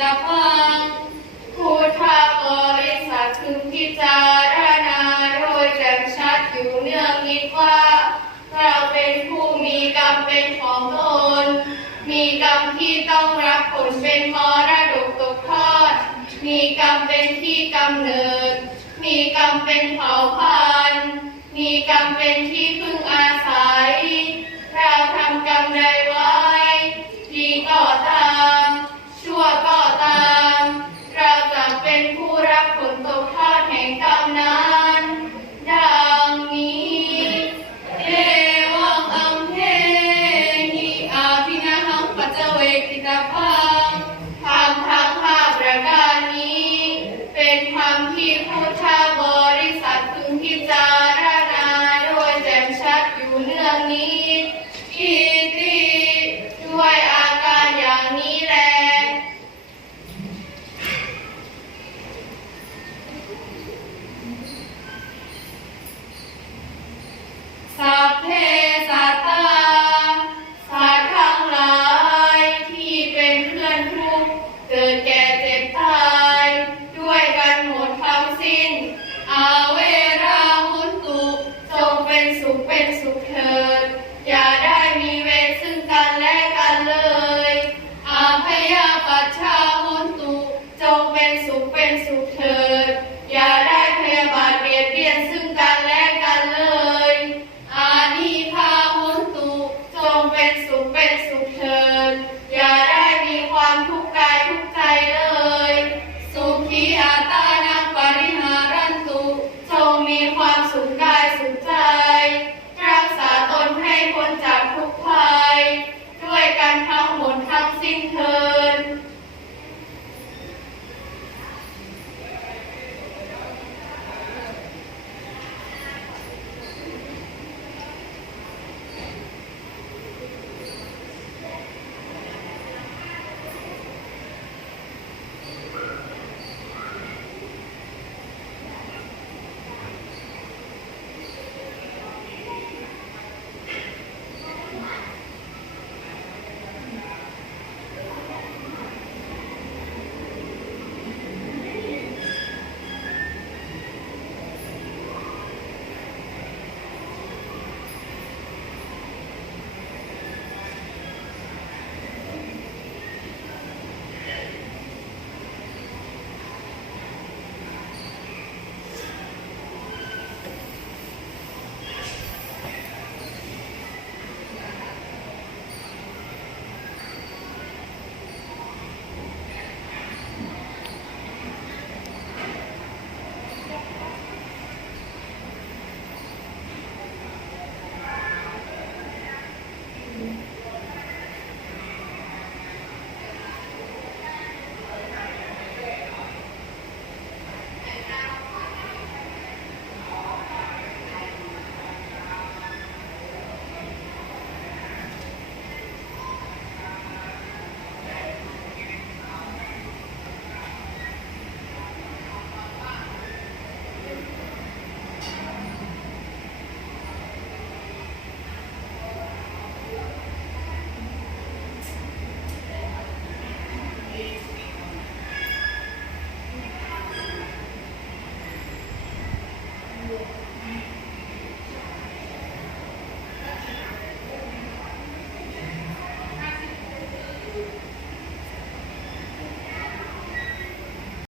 ตาพังพุทธบริษัทคือพิจารณาโดยแจ่มชัดอยู่เนื่องนิดว่า เราเป็นผู้มีกรรมเป็นของตนมีกรรมที่ต้องรับผลเป็นมรดกตกทอด มีกรรมเป็นที่กำเนิด มีกรรมเป็นเผ่าพันธุ์มีกรรมเป็นที่พึ่งอาศัย เราทำกรรมใดได ชาหุนตุจงเป็นสุขเป็นสุขเถิด